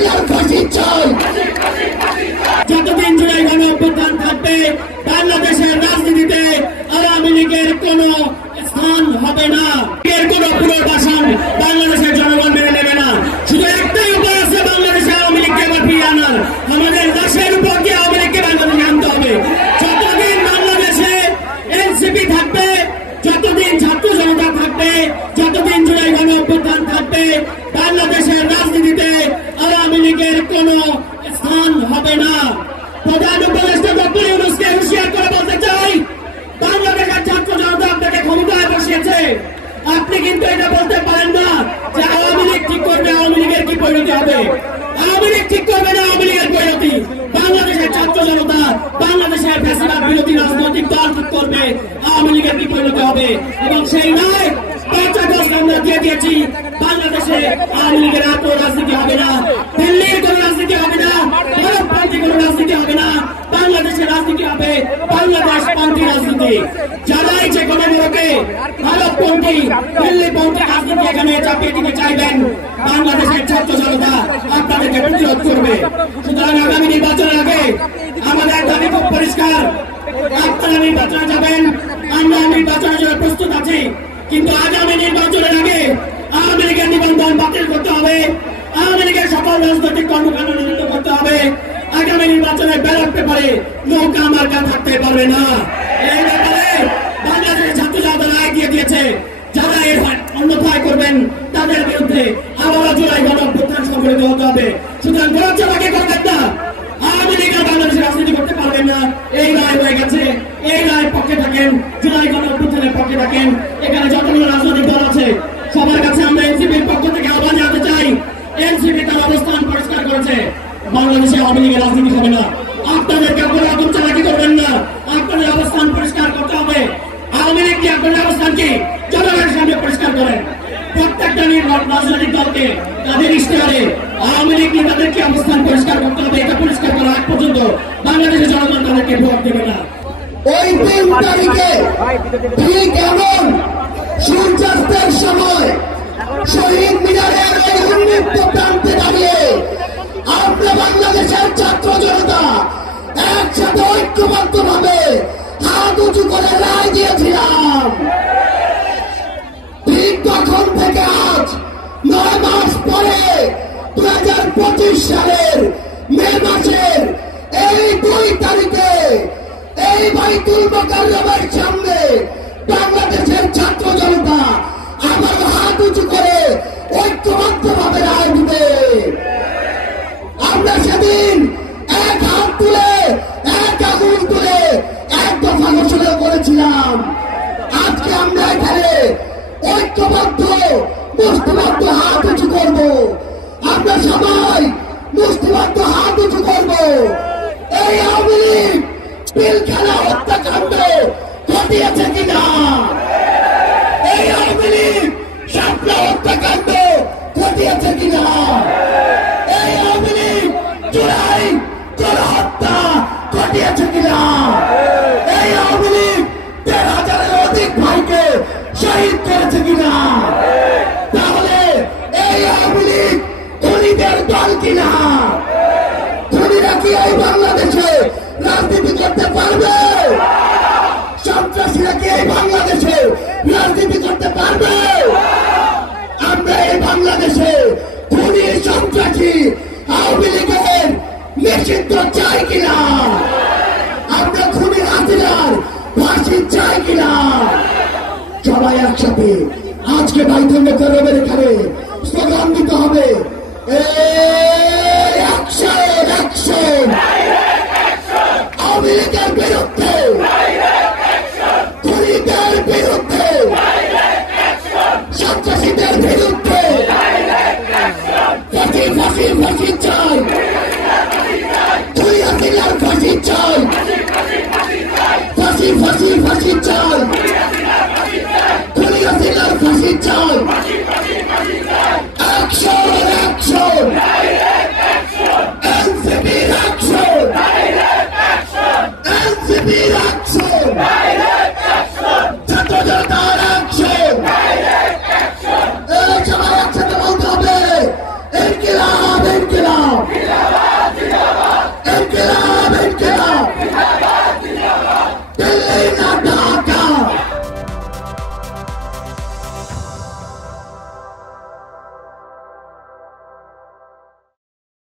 হাসিনার ফাঁসি চাই। যতদিন জুলাই গণ অভ্যুত্থান থাকবে বাংলাদেশের রাজনীতিতে আওয়ামী লীগের কোন স্থান হবে না, এর কোন পুনর্বাসন বাংলাদেশের জনগণ মেনে নেবে না। শুধু একটাই উপায় আছে বাংলাদেশে আওয়ামী লীগকে আবার ফিরিয়ে আনার, আমাদের দেশের উপর দিয়ে আওয়ামী লীগকে বাংলাদেশে আনতে হবে। যতদিন বাংলাদেশে এনসিপি থাকবে, যতদিন ছাত্র জনতা থাকবে, যতদিন জুলাই গণ অভ্যুত্থান থাকবে বাংলাদেশের রাজনীতিতে আওয়ামী লীগের কোন স্থান হবে না। প্রধান উপদেষ্টা ডক্টর ইউনূসকে হুঁশিয়ার করে বলতে চাই, বাংলাদেশের ছাত্র জনতা আপনাকে ক্ষমতায় বসিয়েছে, আপনি কিন্তু এটা বলতে পারেন না যে আওয়ামী লীগ ঠিক করবে আওয়ামী লীগের কি পরিণতি হবে। আওয়ামী লীগ ঠিক করবে না আওয়ামী লীগের পরিণতি, বাংলাদেশের ছাত্র জনতা, বাংলাদেশের ফ্যাসিবাদ বিরোধী রাজনৈতিক দল ঠিক করবে আওয়ামী লীগের কি পরিণতি হবে। এবং সেই নয় ৫ আগস্ট আমরা দিয়ে দিয়েছি, বাংলাদেশে আওয়ামী লীগের আর কোনো রাজনীতি হবে না, দিল্লির কোনো রাজনীতি হবে না, ভারতপন্থী কোনো রাজনীতি হবে না, বাংলাদেশের রাজনীতি হবে বাংলাদেশপন্থী রাজনীতি। যারাই যে কোনো লোকে ভারতপন্থী দিল্লিপন্থী রাজনীতি এখানে চাপিয়ে দিতে চাইবেন বাংলাদেশের ছাত্র জনতা আপনাদেরকে প্রতিরোধ করবে। সুতরাং আগামী নির্বাচনের আগে আমাদের দাবি খুব পরিষ্কার, আপনারা নির্বাচনে যাবেন, আমরা নির্বাচনের জন্য প্রস্তুত আছি, কিন্তু আগামী নির্বাচনের আগে আওয়ামী লীগের নিবন্ধন বাতিল করতে হবে, আওয়ামী লীগের সকল রাজনৈতিক কর্মকাণ্ড নিষিদ্ধ করতে হবে। আগামী নির্বাচনে ব্যালট পেপারে নৌকা মার্কা থাকতে পারবে না। এই ব্যাপারে বাংলাদেশের ছাত্র জনতা রায় দিয়ে দিয়েছে, যারা এর অন্যথায় করবেন তাদের বিরুদ্ধে আবারও জুলাই গণ অভ্যুত্থান সংঘটিত হতে হবে। সুতরাং গণজমাকে করবেন না, আওয়ামী লীগ আর বাংলাদেশে রাজনীতি করতে পারবেন না। এই রায় হয়ে গেছে, এই রায়ের পক্ষে থাকেন, জুলাই গণ অভ্যুত্থানের পক্ষে থাকেন। এখানে যতগুলো রাজনৈতিক দল আছে সবার কাছে আমরা এনসিপির পক্ষ থেকে আহ্বান জানাতে চাই, এনসিপি তার অবস্থান পরিষ্কার করেছে, বাংলাদেশে আওয়ামী লীগের রাজনীতি হবে না। আপনাদেরকে কোনো রকম চালাকি করবেন না, আপনাদের অবস্থান পরিষ্কার করতে হবে। আওয়ামী লীগ কি আপনাদের অবস্থান কি জনগণের সামনে পরিষ্কার করেন। প্রত্যেকটা রাজনৈতিক দলকে তাদের ইশতেহারে আওয়ামী লীগ নেতাদের কি অবস্থান পরিষ্কার করতে হবে, এটা পরিষ্কার করার আগ পর্যন্ত বাংলাদেশের জনগণ তাদেরকে ভোট দেবে না। ওই ৩ তারিখে ঠিক এমন সূর্যাস্তের সময় শহীদ মিনারের ওই উন্মুক্ত প্রান্তে দাঁড়িয়ে আমরা বাংলাদেশের ছাত্র জনতা একসাথে ঐক্যবদ্ধ ভাবে হাত উঁচু করে রায় দিয়েছিলাম। ঠিক তখন থেকে আজ ৯ মাস পরে ২০২৫ সালের মে মাসের এই ২ তারিখে এই বাইতুল মোকাররমের সামনে বাংলাদেশের ছাত্র জনতা আবার হাত উঁচু করে ঐক্যবদ্ধ ভাবে রায় দিবে। আমরা সেদিন এক হাত তুলে, এক আগুন তুলে এক দফা ঘোষণা করেছিলাম। আজকে আমরা এখানে ঐক্যবদ্ধ মুষ্টিবদ্ধ হাত উঁচু করব, আমরা সবাই মুষ্টিবদ্ধ হাত উঁচু করব। এই আওয়ামী লীগ পিলখানা হত্যাকাণ্ড ঘটিয়েছে কিনা, এই আওয়ামী লীগ শাপলা হত্যাকাণ্ড ঘটিয়েছে কিনা, এই আওয়ামী লীগ জুলাই গণহত্যা ঘটিয়েছে কিনা, এই আওয়ামী লীগ ১৩,০০০-এর অধিক ভাইকে শহীদ করেছে কিনা। তাহলে এই আওয়ামী লীগ খুনিদের দল কিনা? খুনিরা কি এই বাংলাদেশে রাজনীতি করতে পারবে? সন্ত্রাসীরা কি এই বাংলাদেশে রাজনীতি করতে পারবে? আমরা এই বাংলাদেশে খুনি সন্ত্রাসী আওয়ামী লীগের নিষিদ্ধ চাই কিনা? আমরা খুনি হাসিনার ফাঁসি চাই কিনা? সবাই একসাথে আজকে বাইতুল মোকাররমের এখানে স্লোগান দিতে হবে, অ্যাকশন অ্যাকশন আওয়ামী লীগের বিরুদ্ধে, খুনিদের বিরুদ্ধে, সন্ত্রাসীদের বিরুদ্ধে। ফাঁসি ফাঁসি ফাঁসি চাই, খুনি হাসিনার ফাঁসি চাই, ফাঁসি ফাঁসি ফাঁসি চাই, খুনি হাসিনার ফাঁসি চাই। অ্যাকশন অ্যাকশন এনসিপির অ্যাকশন, এনসিপির অ্যাকশন।